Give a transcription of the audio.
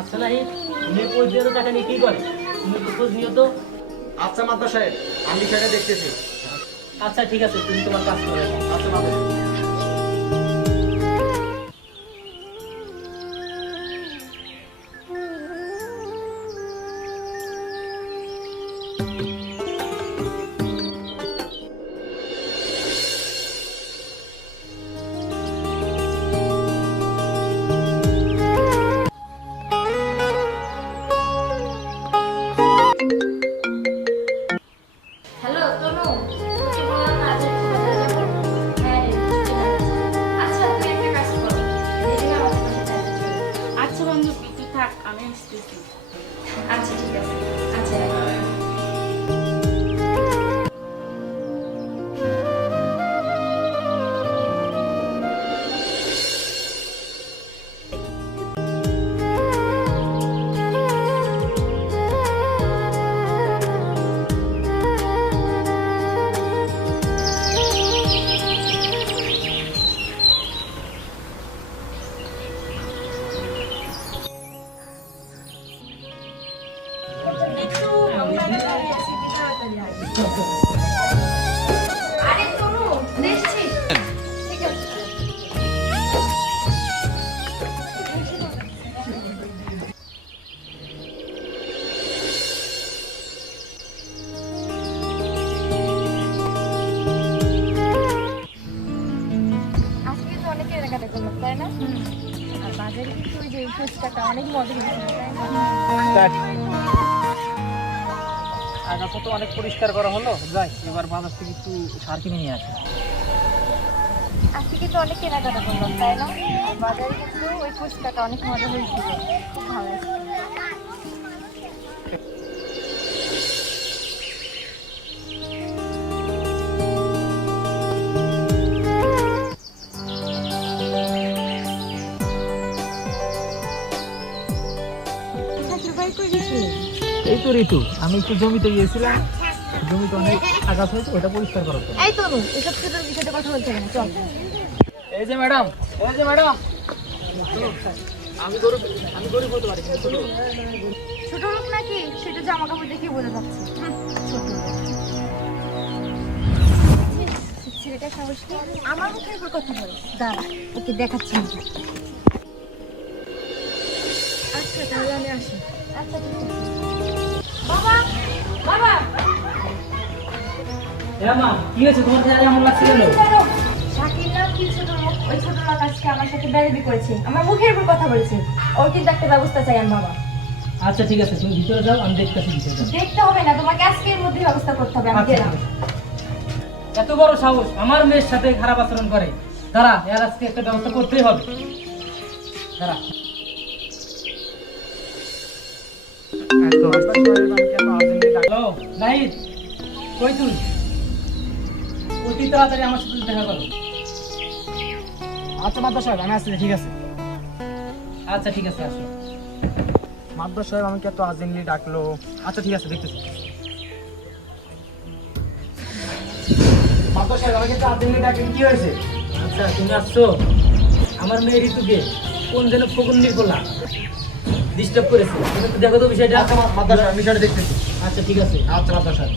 আচ্ছা নাহিদ, তুমি কই দিয়ে টাকা নিয়ে কি করে? তুমি একটু খোঁজ নিও তো। আচ্ছা মাদ্দা সাহেব, আমি সেটা দেখতেছি। আচ্ছা ঠিক আছে, তুমি তোমার কাজ করো। আচ্ছা মাদ্দা সাহেব। হ্যালো তনু, তোকে বললাম না আজ একটু বাজারে যাবো। হ্যাঁ রে, বৃষ্টি লাগছে। আচ্ছা তুই একটা কাজ কর, দেখে আমাদের সাথে দেখা চল। আচ্ছা বান্ধবী, তুই থাক, আমি আসতেছি। আচ্ছা ঠিক আছে, আচ্ছা রাখ। আরে তনু, দেখছিস? ঠিক আছে। আজকে তো অনেক কেনাকাটা করলাম, তাই না? আর বাজারে কিন্তু ওই যে ফুচকাটা অনেক মজা হয়েছিল, তাই না? আগাছা তো অনেক পরিষ্কার করা হলো, যাই এবার বাজার থেকে একটু সার কিনে নিয়ে আসি। আজকে কিন্তু অনেক কেনাকাটা করলাম, তাই না? আর বাজারে কিন্তু ওই ফুচকাটা অনেক মজা হয়েছিল, খুব ভালো লাগছে। এই তো ঋতু, আমি একটু জমিতে গিয়েছিলাম, জমিতে অনেক আগাছা হয়েছে, ওটা পরিষ্কার করার জন্য। এই তনু, এসব ছোটোর বিষয়টা কথা বলছে কেন? চল। এই যে ম্যাডাম, এই যে ম্যাডাম, আমি গরিব হতে পারি কিন্তু ছোট লোক। ছোট লোক নাকি সেটা জামা কাপড় দেখে বোঝা যাচ্ছে। ছোট লোক। ছেলেটা সাহস কি আমার মুখের উপর কথা বলে? দাঁড়া, ওকে দেখাচ্ছি আমি। আচ্ছা তাহলে আমি আসি। আচ্ছা ঠিক আছে। বাবা, বাবা, মা কি হয়েছে তোমার? চেহারা এমন লাগছে কেন? শাকিল নাম কি ছোট লোক? ওই ছোট লোক আজকে আমার সাথে বেয়াদবি করেছে, আমার মুখের উপর কথা বলেছে। ওর কিন্তু একটা ব্যবস্থা চাই আমি বাবা। আচ্ছা ঠিক আছে, তুমি ভিতরে যাও, আমি দেখতেছি ভিতরে যাও। দেখতে হবে না, তোমাকে আজকে এর মধ্যে ব্যবস্থা করতে হবে। আমি আচ্ছা, গেলাম। ঠিক আছে। এত বড় সাহস আমার মেয়ের সাথে খারাপ আচরণ করে, দাঁড়া এর আজকে একটা ব্যবস্থা করতেই হবে। দাঁড়া। হ্যালো নাহিদ, কই তুই? অতি তাড়াতাড়ি আমার সাথে দেখা করো। আচ্ছা মাদ্দা সাহেব, আমি আসছি, ঠিক আছে। আচ্ছা ঠিক আছে, আসো। মাদ্দা সাহেব আমাকে এত আর্জেন্টলি ডাকলো। আচ্ছা ঠিক আছে, দেখতেছি। মাদ্দা সাহেব আমাকে এত আর্জেন্টলি ডাকলেন, কি হয়েছে? আচ্ছা তুমি আসছো, আমার মেয়ে ঋতুকে কোন যেন ফকুন্নির করলা ডিস্টার্ব করেছে, তুমি একটু দেখো তো বিষয়টা। আচ্ছা মাদ্দা সাহেব, আমি সেটা দেখতেছি। আচ্ছা ঠিক আছে। আচ্ছা মাদ্দা সাহেব।